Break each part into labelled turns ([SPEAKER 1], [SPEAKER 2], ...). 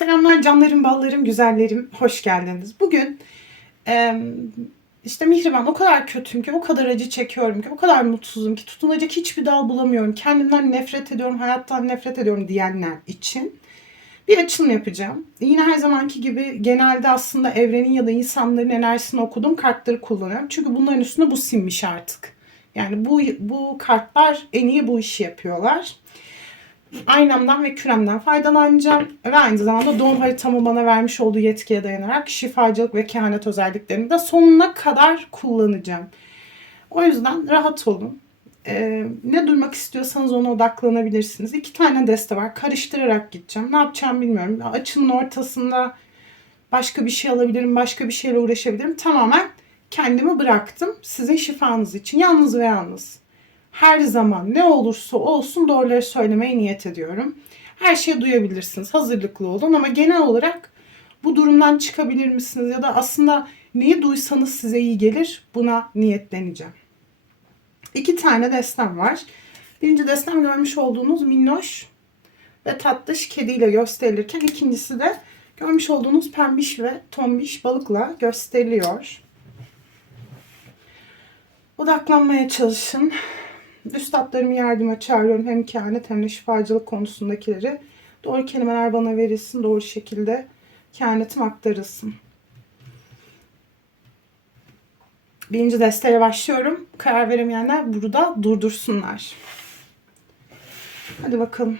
[SPEAKER 1] Selamlar canlarım, ballarım, güzellerim. Hoş geldiniz. Bugün e, işte Mihriban o kadar kötüyüm ki, o kadar acı çekiyorum ki, o kadar mutsuzum ki, tutunacak hiçbir dal bulamıyorum. Kendimden nefret ediyorum, hayattan nefret ediyorum diyenler için bir açılım yapacağım. Yine her zamanki gibi genelde aslında evrenin ya da insanların enerjisini okudum kartları kullanıyorum. Çünkü bunların üstüne bu sinmiş artık. Yani bu, bu kartlar en iyi bu işi yapıyorlar aynamdan ve küremden faydalanacağım. Ve aynı zamanda doğum haritamı bana vermiş olduğu yetkiye dayanarak şifacılık ve kehanet özelliklerini de sonuna kadar kullanacağım. O yüzden rahat olun. Ee, ne duymak istiyorsanız ona odaklanabilirsiniz. İki tane deste var. Karıştırarak gideceğim. Ne yapacağım bilmiyorum. Açımın ortasında başka bir şey alabilirim, başka bir şeyle uğraşabilirim. Tamamen kendimi bıraktım sizin şifanız için. Yalnız ve yalnız her zaman ne olursa olsun doğruları söylemeye niyet ediyorum. Her şeyi duyabilirsiniz. Hazırlıklı olun ama genel olarak bu durumdan çıkabilir misiniz ya da aslında neyi duysanız size iyi gelir buna niyetleneceğim. İki tane destem var. Birinci destem görmüş olduğunuz minnoş ve tatlış kediyle gösterilirken ikincisi de görmüş olduğunuz pembiş ve tombiş balıkla gösteriliyor. Odaklanmaya çalışın. Üstadlarımı yardıma çağırıyorum. Hem kehanet hem de şifacılık konusundakileri. Doğru kelimeler bana verilsin. Doğru şekilde kehanetim aktarılsın. Birinci desteğe başlıyorum. Karar veremeyenler burada durdursunlar. Hadi bakalım.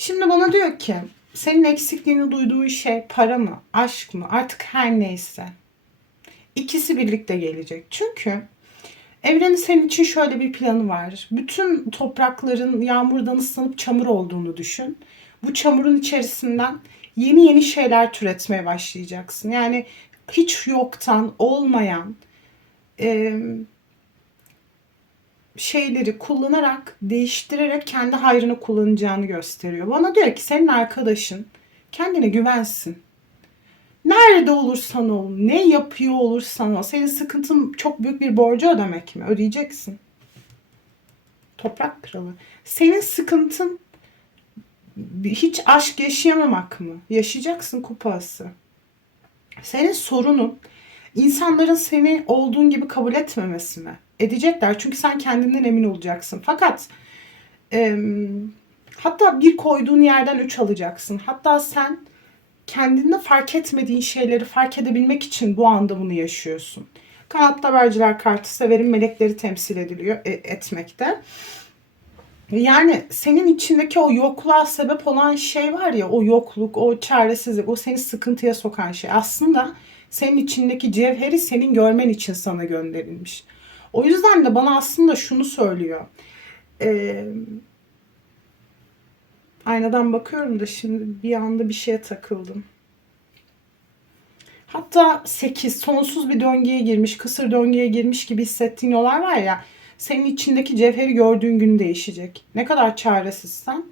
[SPEAKER 1] Şimdi bana diyor ki senin eksikliğini duyduğu şey para mı, aşk mı artık her neyse. İkisi birlikte gelecek. Çünkü evrenin senin için şöyle bir planı var. Bütün toprakların yağmurdan ıslanıp çamur olduğunu düşün. Bu çamurun içerisinden yeni yeni şeyler türetmeye başlayacaksın. Yani hiç yoktan olmayan şeyleri kullanarak, değiştirerek kendi hayrını kullanacağını gösteriyor. Bana diyor ki senin arkadaşın kendine güvensin. Nerede olursan ol, ne yapıyor olursan ol. Senin sıkıntın çok büyük bir borcu ödemek mi? Ödeyeceksin. Toprak kralı. Senin sıkıntın hiç aşk yaşayamamak mı? Yaşayacaksın kupası. Senin sorunun insanların seni olduğun gibi kabul etmemesi mi? Edecekler. Çünkü sen kendinden emin olacaksın. Fakat e, hatta bir koyduğun yerden üç alacaksın. Hatta sen kendinde fark etmediğin şeyleri fark edebilmek için bu anda bunu yaşıyorsun. Kanatlı haberciler kartı severim melekleri temsil ediliyor e, etmekte. Yani senin içindeki o yokluğa sebep olan şey var ya o yokluk, o çaresizlik, o seni sıkıntıya sokan şey aslında senin içindeki cevheri senin görmen için sana gönderilmiş. O yüzden de bana aslında şunu söylüyor. Ee, aynadan bakıyorum da şimdi bir anda bir şeye takıldım. Hatta 8 sonsuz bir döngüye girmiş, kısır döngüye girmiş gibi hissettiğin yollar var ya. Senin içindeki cevheri gördüğün gün değişecek. Ne kadar çaresizsen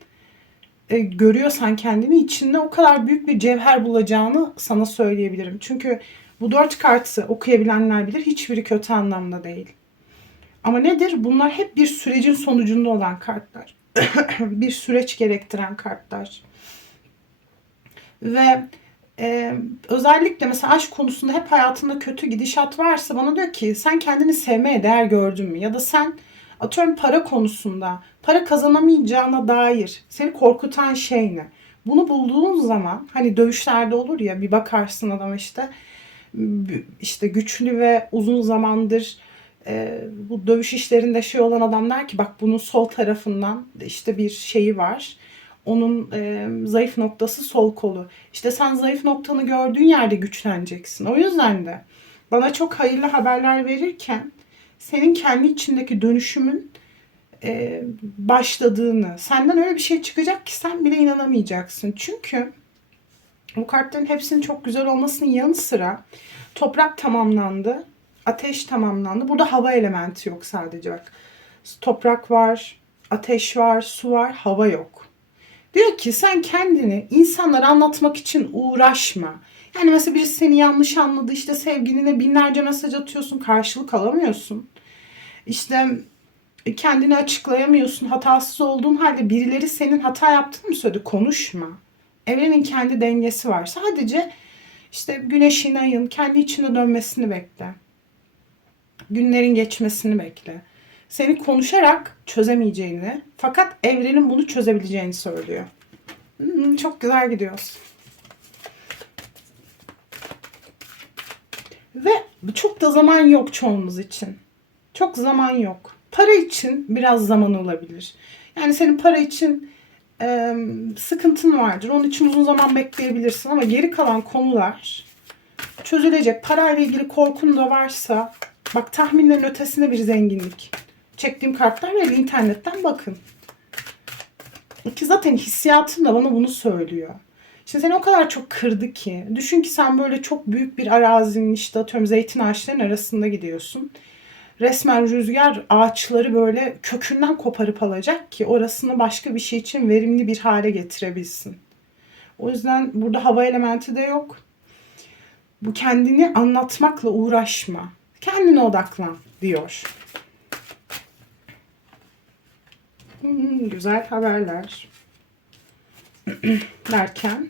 [SPEAKER 1] e, görüyorsan kendini içinde o kadar büyük bir cevher bulacağını sana söyleyebilirim. Çünkü bu dört kartı okuyabilenler bilir hiçbiri kötü anlamda değil. Ama nedir? Bunlar hep bir sürecin sonucunda olan kartlar. bir süreç gerektiren kartlar. Ve e, özellikle mesela aşk konusunda hep hayatında kötü gidişat varsa bana diyor ki sen kendini sevmeye değer gördün mü? Ya da sen atıyorum para konusunda para kazanamayacağına dair seni korkutan şey ne? Bunu bulduğun zaman hani dövüşlerde olur ya bir bakarsın adam işte işte güçlü ve uzun zamandır e, bu dövüş işlerinde şey olan adam der ki bak bunun sol tarafından işte bir şeyi var. Onun e, zayıf noktası sol kolu. İşte sen zayıf noktanı gördüğün yerde güçleneceksin. O yüzden de bana çok hayırlı haberler verirken senin kendi içindeki dönüşümün e, başladığını, senden öyle bir şey çıkacak ki sen bile inanamayacaksın. Çünkü bu kartların hepsinin çok güzel olmasının yanı sıra toprak tamamlandı, ateş tamamlandı. Burada hava elementi yok sadece bak. Toprak var, ateş var, su var, hava yok. Diyor ki sen kendini insanlara anlatmak için uğraşma. Yani mesela birisi seni yanlış anladı işte sevgiline binlerce mesaj atıyorsun karşılık alamıyorsun. İşte kendini açıklayamıyorsun hatasız olduğun halde birileri senin hata yaptığını mı söyledi konuşma. Evrenin kendi dengesi var. Sadece işte güneşin ayın kendi içine dönmesini bekle. Günlerin geçmesini bekle. Seni konuşarak çözemeyeceğini fakat evrenin bunu çözebileceğini söylüyor. Hmm, çok güzel gidiyoruz. Ve çok da zaman yok çoğumuz için. Çok zaman yok. Para için biraz zaman olabilir. Yani senin para için e, sıkıntın vardır. Onun için uzun zaman bekleyebilirsin ama geri kalan konular çözülecek. Parayla ilgili korkun da varsa bak tahminlerin ötesinde bir zenginlik. Çektiğim kartlar ve internetten bakın. Ki zaten hissiyatım da bana bunu söylüyor. Şimdi seni o kadar çok kırdı ki. Düşün ki sen böyle çok büyük bir arazinin işte atıyorum zeytin ağaçlarının arasında gidiyorsun. Resmen rüzgar ağaçları böyle kökünden koparıp alacak ki orasını başka bir şey için verimli bir hale getirebilsin. O yüzden burada hava elementi de yok. Bu kendini anlatmakla uğraşma. Kendine odaklan diyor. Hmm, güzel haberler. derken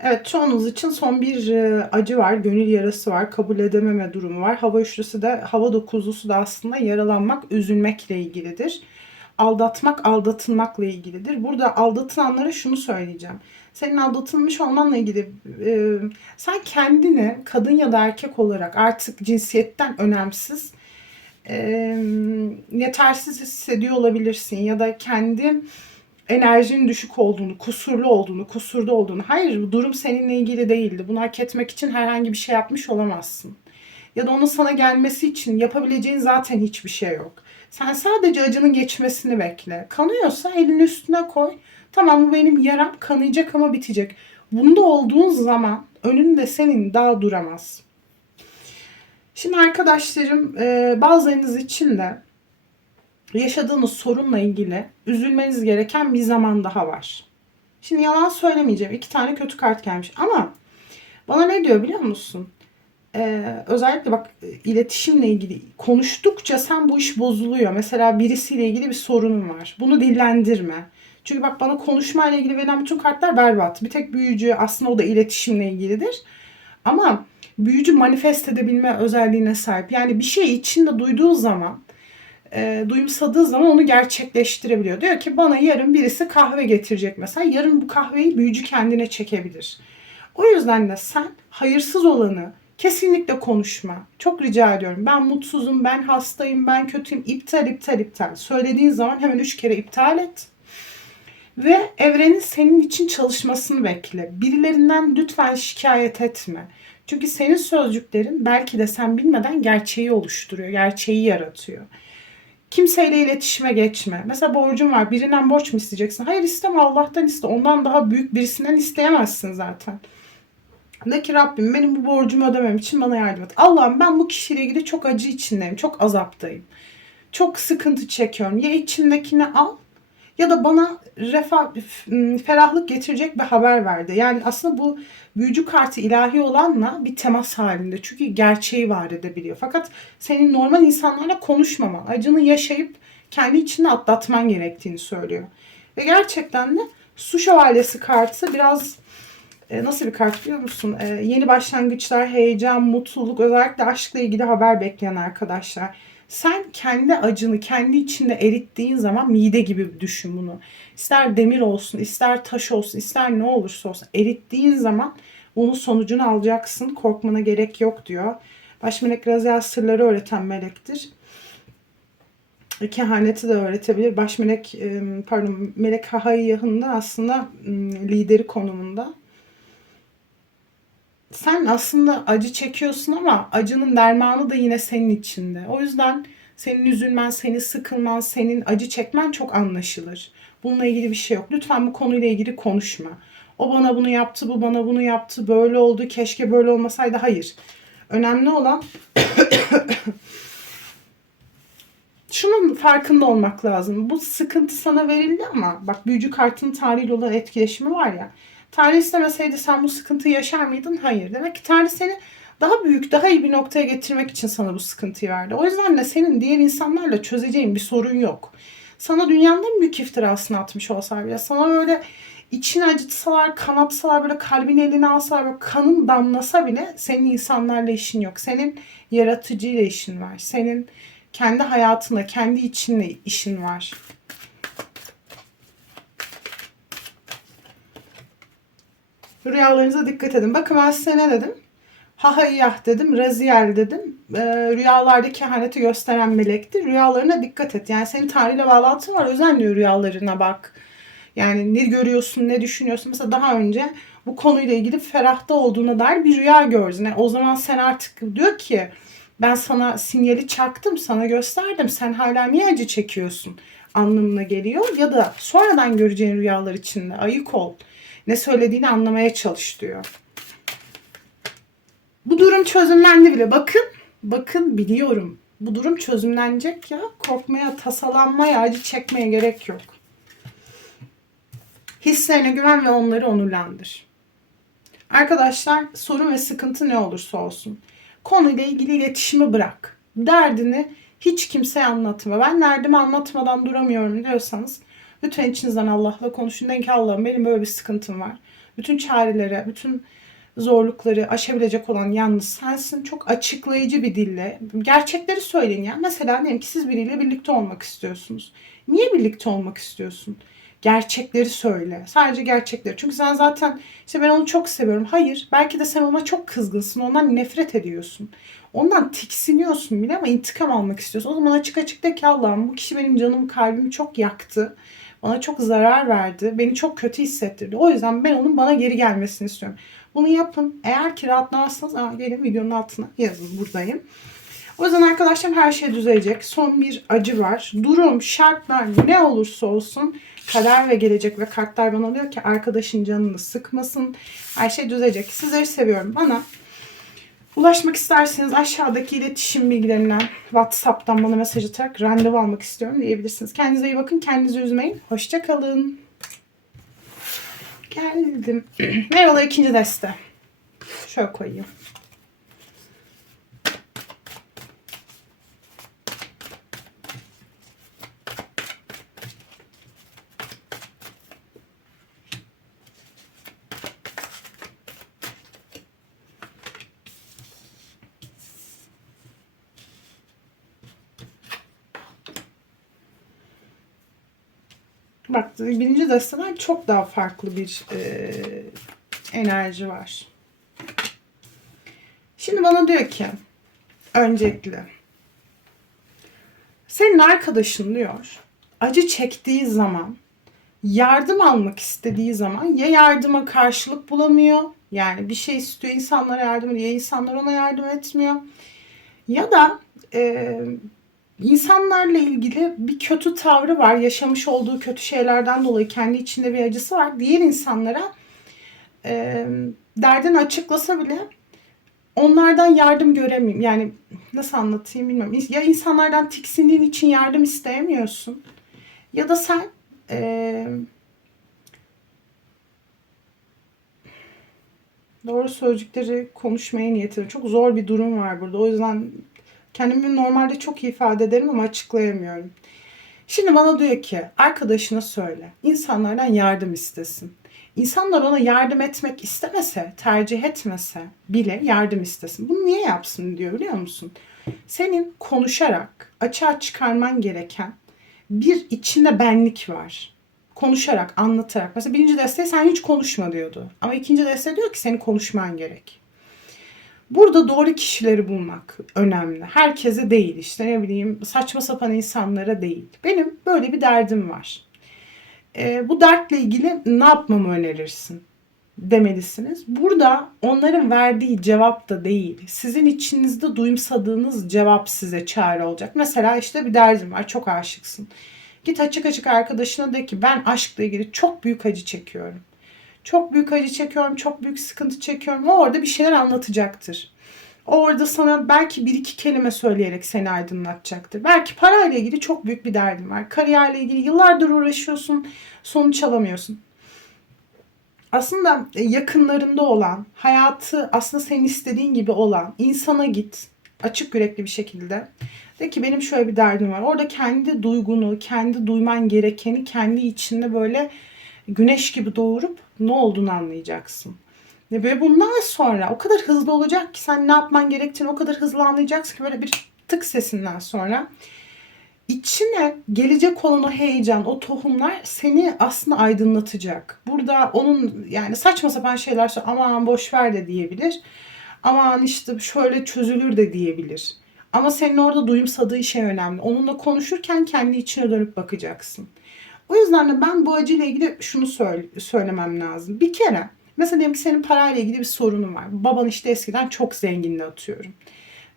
[SPEAKER 1] Evet çoğunuz için son bir e, acı var, gönül yarası var, kabul edememe durumu var. Hava üçlüsü de, hava dokuzlusu da aslında yaralanmak, üzülmekle ilgilidir. Aldatmak, aldatılmakla ilgilidir. Burada aldatılanlara şunu söyleyeceğim. Senin aldatılmış olmanla ilgili e, sen kendini kadın ya da erkek olarak artık cinsiyetten önemsiz e, yetersiz hissediyor olabilirsin ya da kendi enerjinin düşük olduğunu, kusurlu olduğunu, kusurda olduğunu. Hayır bu durum seninle ilgili değildi. Bunu hak etmek için herhangi bir şey yapmış olamazsın. Ya da onun sana gelmesi için yapabileceğin zaten hiçbir şey yok. Sen sadece acının geçmesini bekle. Kanıyorsa elini üstüne koy. Tamam bu benim yaram kanayacak ama bitecek. Bunda olduğun zaman önünde senin daha duramaz. Şimdi arkadaşlarım bazılarınız için de yaşadığınız sorunla ilgili üzülmeniz gereken bir zaman daha var. Şimdi yalan söylemeyeceğim. İki tane kötü kart gelmiş. Ama bana ne diyor biliyor musun? Ee, özellikle bak iletişimle ilgili konuştukça sen bu iş bozuluyor. Mesela birisiyle ilgili bir sorunun var. Bunu dillendirme. Çünkü bak bana konuşmayla ilgili verilen bütün kartlar berbat. Bir tek büyücü aslında o da iletişimle ilgilidir. Ama büyücü manifest edebilme özelliğine sahip. Yani bir şey içinde duyduğu zaman e, duyumsadığı zaman onu gerçekleştirebiliyor. Diyor ki bana yarın birisi kahve getirecek mesela. Yarın bu kahveyi büyücü kendine çekebilir. O yüzden de sen hayırsız olanı kesinlikle konuşma. Çok rica ediyorum. Ben mutsuzum, ben hastayım, ben kötüyüm. İptal, iptal, iptal. Söylediğin zaman hemen üç kere iptal et. Ve evrenin senin için çalışmasını bekle. Birilerinden lütfen şikayet etme. Çünkü senin sözcüklerin belki de sen bilmeden gerçeği oluşturuyor, gerçeği yaratıyor. Kimseyle iletişime geçme. Mesela borcun var. Birinden borç mu isteyeceksin? Hayır isteme Allah'tan iste. Ondan daha büyük birisinden isteyemezsin zaten. Ki Rabbim benim bu borcumu ödemem için bana yardım et. Allah'ım ben bu kişiyle ilgili çok acı içindeyim. Çok azaptayım. Çok sıkıntı çekiyorum. Ya içimdekini al ya da bana refah, ferahlık getirecek bir haber verdi. Yani aslında bu büyücü kartı ilahi olanla bir temas halinde. Çünkü gerçeği var edebiliyor. Fakat senin normal insanlarla konuşmaman, acını yaşayıp kendi içinde atlatman gerektiğini söylüyor. Ve gerçekten de su şövalyesi kartı biraz e, nasıl bir kart biliyor musun? E, yeni başlangıçlar, heyecan, mutluluk, özellikle aşkla ilgili haber bekleyen arkadaşlar sen kendi acını kendi içinde erittiğin zaman mide gibi düşün bunu. İster demir olsun, ister taş olsun, ister ne olursa olsun erittiğin zaman onun sonucunu alacaksın. Korkmana gerek yok diyor. Baş melek Raziel sırları öğreten melektir. E, Kehaneti de öğretebilir. Baş melek, e, pardon melek Hahayyah'ın da aslında lideri konumunda. Sen aslında acı çekiyorsun ama acının dermanı da yine senin içinde. O yüzden senin üzülmen, senin sıkılman, senin acı çekmen çok anlaşılır. Bununla ilgili bir şey yok. Lütfen bu konuyla ilgili konuşma. O bana bunu yaptı, bu bana bunu yaptı, böyle oldu, keşke böyle olmasaydı. Hayır. Önemli olan şunun farkında olmak lazım. Bu sıkıntı sana verildi ama bak büyücü kartının tarihiyle olan etkileşimi var ya. Tanrı istemeseydi sen bu sıkıntıyı yaşar mıydın? Hayır. Demek ki Tanrı seni daha büyük, daha iyi bir noktaya getirmek için sana bu sıkıntıyı verdi. O yüzden de senin diğer insanlarla çözeceğin bir sorun yok. Sana dünyanın en büyük iftirasını atmış olsalar bile, sana böyle için acıtsalar, kanatsalar, böyle kalbini eline alsalar, böyle kanın damlasa bile senin insanlarla işin yok. Senin yaratıcıyla işin var. Senin kendi hayatında, kendi içinle işin var. Rüyalarınıza dikkat edin. Bakın ben size ne dedim? Hahayyah dedim, Raziyel dedim. Ee, rüyalarda kehaneti gösteren melekti. Rüyalarına dikkat et. Yani senin tarihle bağlantın var. Özenle rüyalarına bak. Yani ne görüyorsun, ne düşünüyorsun. Mesela daha önce bu konuyla ilgili ferahta olduğuna dair bir rüya gördün. Yani o zaman sen artık diyor ki ben sana sinyali çaktım, sana gösterdim. Sen hala niye acı çekiyorsun anlamına geliyor. Ya da sonradan göreceğin rüyalar içinde ayık ol. Ne söylediğini anlamaya çalış diyor. Bu durum çözümlendi bile. Bakın, bakın biliyorum. Bu durum çözümlenecek ya. Korkmaya, tasalanmaya, acı çekmeye gerek yok. Hislerine güven ve onları onurlandır. Arkadaşlar sorun ve sıkıntı ne olursa olsun. Konuyla ilgili iletişimi bırak. Derdini hiç kimseye anlatma. Ben derdimi anlatmadan duramıyorum diyorsanız lütfen içinizden Allah'la konuşun. Deyin ki Allah'ım benim böyle bir sıkıntım var. Bütün çarelere, bütün zorlukları aşabilecek olan yalnız sensin. Çok açıklayıcı bir dille. Gerçekleri söyleyin ya. Mesela diyelim ki siz biriyle birlikte olmak istiyorsunuz. Niye birlikte olmak istiyorsun? Gerçekleri söyle. Sadece gerçekleri. Çünkü sen zaten işte ben onu çok seviyorum. Hayır. Belki de sen ona çok kızgınsın. Ondan nefret ediyorsun. Ondan tiksiniyorsun bile ama intikam almak istiyorsun. O zaman açık açık de ki Allah'ım bu kişi benim canımı kalbimi çok yaktı. Bana çok zarar verdi. Beni çok kötü hissettirdi. O yüzden ben onun bana geri gelmesini istiyorum. Bunu yapın. Eğer ki rahatlamazsanız aa, gelin videonun altına yazın. Buradayım. O yüzden arkadaşlar her şey düzelecek. Son bir acı var. Durum, şartlar ne olursa olsun kader ve gelecek ve kartlar bana diyor ki arkadaşın canını sıkmasın. Her şey düzelecek. Sizleri seviyorum. Bana ulaşmak isterseniz aşağıdaki iletişim bilgilerinden WhatsApp'tan bana mesaj atarak randevu almak istiyorum diyebilirsiniz. Kendinize iyi bakın. Kendinizi üzmeyin. Hoşçakalın. Geldim. Merhaba ikinci deste. Şöyle koyayım. Bak birinci desteden çok daha farklı bir e, enerji var. Şimdi bana diyor ki öncelikle senin arkadaşın diyor acı çektiği zaman yardım almak istediği zaman ya yardıma karşılık bulamıyor yani bir şey istiyor insanlara yardım ya insanlar ona yardım etmiyor ya da e, insanlarla ilgili bir kötü tavrı var. Yaşamış olduğu kötü şeylerden dolayı kendi içinde bir acısı var. Diğer insanlara e, derdini açıklasa bile onlardan yardım göremeyeyim. Yani nasıl anlatayım bilmiyorum. Ya insanlardan tiksindiğin için yardım isteyemiyorsun. Ya da sen e, doğru sözcükleri konuşmaya niyetli. Çok zor bir durum var burada. O yüzden Kendimi normalde çok iyi ifade ederim ama açıklayamıyorum. Şimdi bana diyor ki arkadaşına söyle. insanlardan yardım istesin. İnsanlar ona yardım etmek istemese, tercih etmese bile yardım istesin. Bunu niye yapsın diyor biliyor musun? Senin konuşarak açığa çıkarman gereken bir içinde benlik var. Konuşarak, anlatarak. Mesela birinci desteği sen hiç konuşma diyordu. Ama ikinci desteği diyor ki seni konuşman gerek. Burada doğru kişileri bulmak önemli. Herkese değil işte ne bileyim saçma sapan insanlara değil. Benim böyle bir derdim var. Ee, bu dertle ilgili ne yapmamı önerirsin? demelisiniz. Burada onların verdiği cevap da değil. Sizin içinizde duyumsadığınız cevap size çare olacak. Mesela işte bir derdin var, çok aşıksın. Git açık açık arkadaşına de ki ben aşkla ilgili çok büyük acı çekiyorum. Çok büyük acı çekiyorum, çok büyük sıkıntı çekiyorum. O orada bir şeyler anlatacaktır. O orada sana belki bir iki kelime söyleyerek seni aydınlatacaktır. Belki parayla ilgili çok büyük bir derdin var. Kariyerle ilgili yıllardır uğraşıyorsun, sonuç alamıyorsun aslında yakınlarında olan, hayatı aslında senin istediğin gibi olan insana git. Açık yürekli bir şekilde. De ki benim şöyle bir derdim var. Orada kendi duygunu, kendi duyman gerekeni kendi içinde böyle güneş gibi doğurup ne olduğunu anlayacaksın. Ve bundan sonra o kadar hızlı olacak ki sen ne yapman gerektiğini o kadar hızlı anlayacaksın ki böyle bir tık sesinden sonra içine gelecek olan o heyecan, o tohumlar seni aslında aydınlatacak. Burada onun yani saçma sapan şeyler aman boş ver de diyebilir. Aman işte şöyle çözülür de diyebilir. Ama senin orada duyumsadığı şey önemli. Onunla konuşurken kendi içine dönüp bakacaksın. O yüzden de ben bu acıyla ilgili şunu söyle, söylemem lazım. Bir kere mesela diyelim ki senin parayla ilgili bir sorunun var. Baban işte eskiden çok zengindi atıyorum.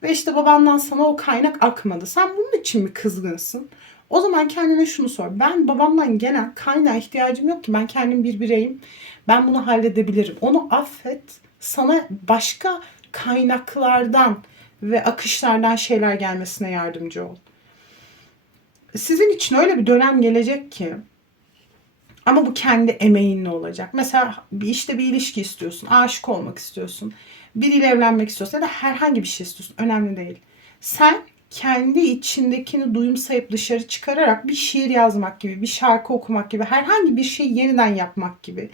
[SPEAKER 1] Ve işte babandan sana o kaynak akmadı. Sen bunun için mi kızgınsın? O zaman kendine şunu sor. Ben babamdan gelen kaynağa ihtiyacım yok ki. Ben kendim bir bireyim. Ben bunu halledebilirim. Onu affet. Sana başka kaynaklardan ve akışlardan şeyler gelmesine yardımcı ol. Sizin için öyle bir dönem gelecek ki ama bu kendi emeğinle olacak. Mesela bir işte bir ilişki istiyorsun. Aşık olmak istiyorsun biriyle evlenmek istiyorsun ya da herhangi bir şey istiyorsun. Önemli değil. Sen kendi içindekini duyumsayıp dışarı çıkararak bir şiir yazmak gibi, bir şarkı okumak gibi, herhangi bir şeyi yeniden yapmak gibi,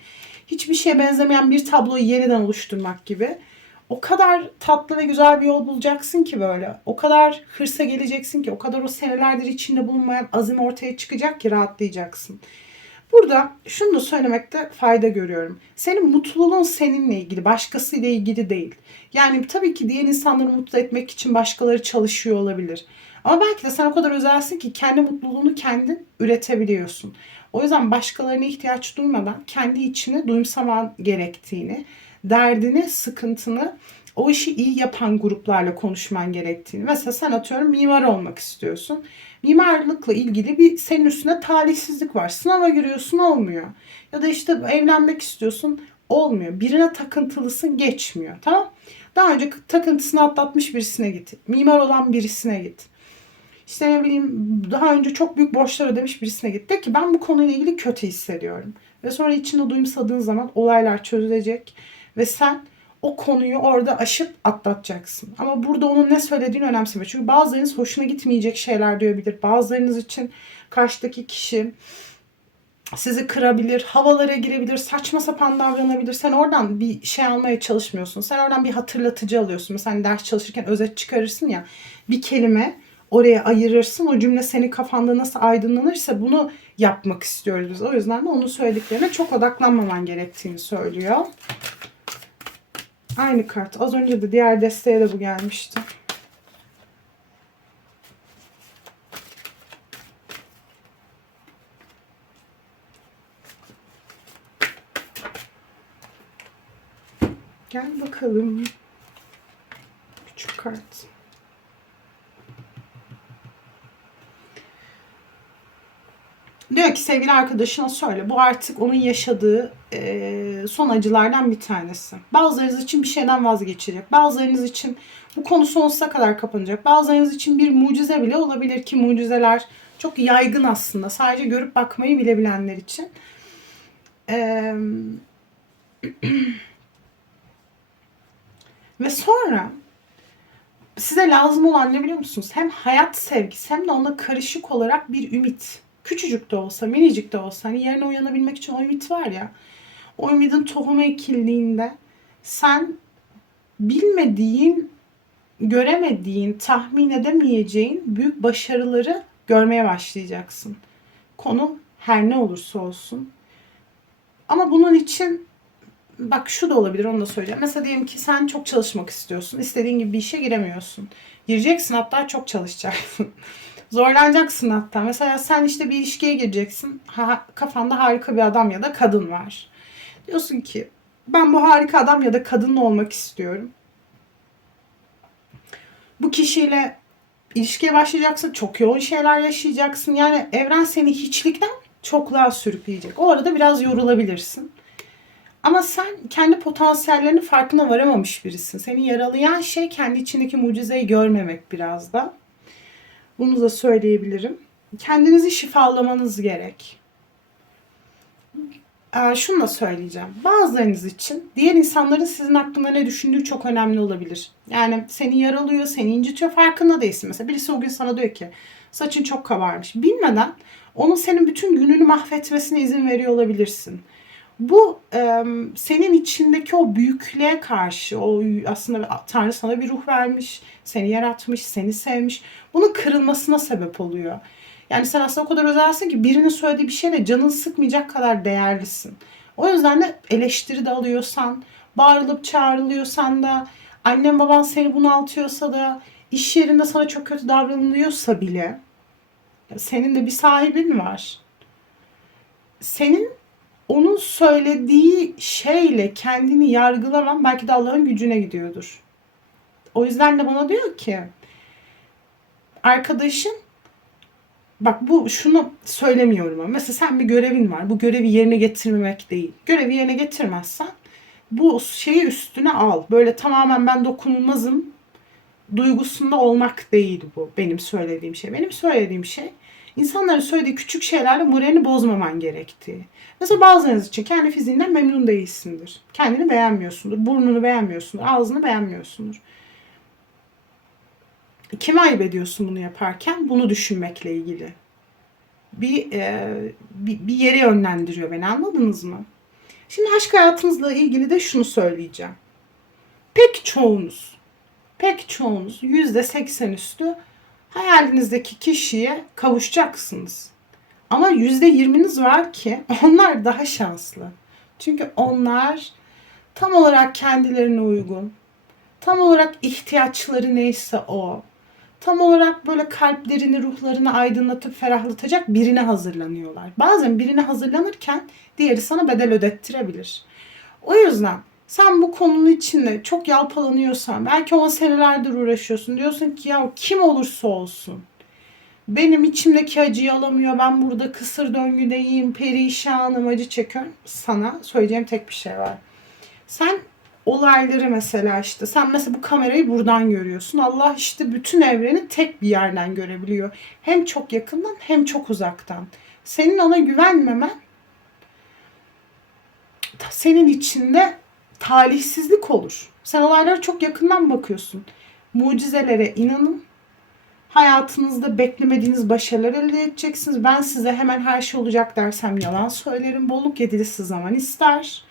[SPEAKER 1] hiçbir şeye benzemeyen bir tabloyu yeniden oluşturmak gibi o kadar tatlı ve güzel bir yol bulacaksın ki böyle. O kadar hırsa geleceksin ki, o kadar o senelerdir içinde bulunmayan azim ortaya çıkacak ki rahatlayacaksın. Burada şunu da söylemekte fayda görüyorum. Senin mutluluğun seninle ilgili, başkasıyla ilgili değil. Yani tabii ki diğer insanları mutlu etmek için başkaları çalışıyor olabilir. Ama belki de sen o kadar özelsin ki kendi mutluluğunu kendin üretebiliyorsun. O yüzden başkalarına ihtiyaç duymadan kendi içini duyumsaman gerektiğini, derdini, sıkıntını o işi iyi yapan gruplarla konuşman gerektiğini. Mesela sen atıyorum mimar olmak istiyorsun. Mimarlıkla ilgili bir senin üstüne talihsizlik var. Sınava giriyorsun olmuyor. Ya da işte evlenmek istiyorsun olmuyor. Birine takıntılısın geçmiyor. Tamam? Daha önce takıntısını atlatmış birisine git. Mimar olan birisine git. İşte ne bileyim daha önce çok büyük borçlar ödemiş birisine git. De ki ben bu konuyla ilgili kötü hissediyorum. Ve sonra içinde duyumsadığın zaman olaylar çözülecek. Ve sen o konuyu orada aşıp atlatacaksın. Ama burada onun ne söylediğini önemseme. Çünkü bazılarınız hoşuna gitmeyecek şeyler diyebilir. Bazılarınız için karşıdaki kişi sizi kırabilir, havalara girebilir, saçma sapan davranabilir. Sen oradan bir şey almaya çalışmıyorsun. Sen oradan bir hatırlatıcı alıyorsun. Mesela hani ders çalışırken özet çıkarırsın ya. Bir kelime oraya ayırırsın. O cümle senin kafanda nasıl aydınlanırsa bunu yapmak istiyoruz biz. O yüzden de onun söylediklerine çok odaklanmaman gerektiğini söylüyor. Aynı kart. Az önce de diğer desteğe de bu gelmişti. Gel bakalım. Küçük kart. Diyor ki sevgili arkadaşına söyle. Bu artık onun yaşadığı e, son acılardan bir tanesi. Bazılarınız için bir şeyden vazgeçecek. Bazılarınız için bu konu sonsuza kadar kapanacak. Bazılarınız için bir mucize bile olabilir ki mucizeler çok yaygın aslında. Sadece görüp bakmayı bilebilenler için. Eee Ve sonra size lazım olan ne biliyor musunuz? Hem hayat sevgisi hem de ona karışık olarak bir ümit. Küçücük de olsa, minicik de olsa hani yerine uyanabilmek için o ümit var ya. O ümidin tohumu ekildiğinde sen bilmediğin, göremediğin, tahmin edemeyeceğin büyük başarıları görmeye başlayacaksın. Konu her ne olursa olsun. Ama bunun için bak şu da olabilir onu da söyleyeceğim. Mesela diyelim ki sen çok çalışmak istiyorsun. istediğin gibi bir işe giremiyorsun. Gireceksin hatta çok çalışacaksın. Zorlanacaksın hatta. Mesela sen işte bir ilişkiye gireceksin. Ha, kafanda harika bir adam ya da kadın var. Diyorsun ki ben bu harika adam ya da kadınla olmak istiyorum. Bu kişiyle ilişkiye başlayacaksın. Çok yoğun şeyler yaşayacaksın. Yani evren seni hiçlikten çokluğa sürükleyecek. O arada biraz yorulabilirsin. Ama sen kendi potansiyellerinin farkına varamamış birisin. Seni yaralayan şey kendi içindeki mucizeyi görmemek biraz da. Bunu da söyleyebilirim. Kendinizi şifalamanız gerek. Ee, şunu da söyleyeceğim. Bazılarınız için diğer insanların sizin hakkında ne düşündüğü çok önemli olabilir. Yani seni yaralıyor, seni incitiyor farkında değilsin. Mesela birisi o gün sana diyor ki saçın çok kabarmış. Bilmeden onun senin bütün gününü mahvetmesine izin veriyor olabilirsin. Bu e, senin içindeki o büyüklüğe karşı, o aslında Tanrı sana bir ruh vermiş, seni yaratmış, seni sevmiş. Bunun kırılmasına sebep oluyor. Yani sen aslında o kadar özelsin ki birinin söylediği bir şeyle canını sıkmayacak kadar değerlisin. O yüzden de eleştiri de alıyorsan, bağırılıp çağrılıyorsan da, annen baban seni bunaltıyorsa da, iş yerinde sana çok kötü davranılıyorsa bile senin de bir sahibin var. Senin onun söylediği şeyle kendini yargılaman belki de Allah'ın gücüne gidiyordur. O yüzden de bana diyor ki arkadaşın bak bu şunu söylemiyorum ama mesela sen bir görevin var. Bu görevi yerine getirmemek değil. Görevi yerine getirmezsen bu şeyi üstüne al. Böyle tamamen ben dokunulmazım duygusunda olmak değil bu benim söylediğim şey. Benim söylediğim şey insanların söylediği küçük şeylerle moralini bozmaman gerektiği. Mesela bazılarınız için kendi fiziğinden memnun değilsindir. Kendini beğenmiyorsundur. Burnunu beğenmiyorsundur. Ağzını beğenmiyorsundur. Kime ayıp ediyorsun bunu yaparken? Bunu düşünmekle ilgili. Bir, e, bir, bir yere yönlendiriyor beni anladınız mı? Şimdi aşk hayatınızla ilgili de şunu söyleyeceğim. Pek çoğunuz, pek çoğunuz yüzde seksen üstü hayalinizdeki kişiye kavuşacaksınız. Ama yüzde yirminiz var ki onlar daha şanslı. Çünkü onlar tam olarak kendilerine uygun, tam olarak ihtiyaçları neyse o, tam olarak böyle kalplerini, ruhlarını aydınlatıp ferahlatacak birine hazırlanıyorlar. Bazen birine hazırlanırken diğeri sana bedel ödettirebilir. O yüzden sen bu konunun içinde çok yalpalanıyorsan, belki ona senelerdir uğraşıyorsun. Diyorsun ki ya kim olursa olsun benim içimdeki acıyı alamıyor. Ben burada kısır döngüdeyim, perişanım, acı çekiyorum. Sana söyleyeceğim tek bir şey var. Sen olayları mesela işte sen mesela bu kamerayı buradan görüyorsun. Allah işte bütün evreni tek bir yerden görebiliyor. Hem çok yakından hem çok uzaktan. Senin ona güvenmemen senin içinde talihsizlik olur. Sen olaylara çok yakından bakıyorsun. Mucizelere inanın. Hayatınızda beklemediğiniz başarılar elde edeceksiniz. Ben size hemen her şey olacak dersem yalan söylerim. Bolluk yedilisi zaman ister.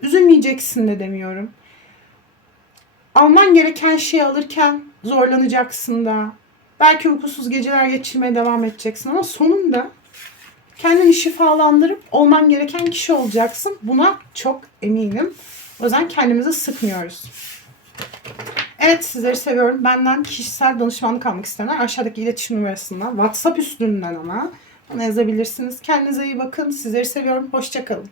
[SPEAKER 1] Üzülmeyeceksin de demiyorum. Alman gereken şeyi alırken zorlanacaksın da. Belki uykusuz geceler geçirmeye devam edeceksin ama sonunda kendini şifalandırıp olman gereken kişi olacaksın. Buna çok eminim. O yüzden kendimizi sıkmıyoruz. Evet sizleri seviyorum. Benden kişisel danışmanlık almak isteyenler aşağıdaki iletişim numarasından WhatsApp üstünden ama bana yazabilirsiniz. Kendinize iyi bakın. Sizleri seviyorum. Hoşçakalın.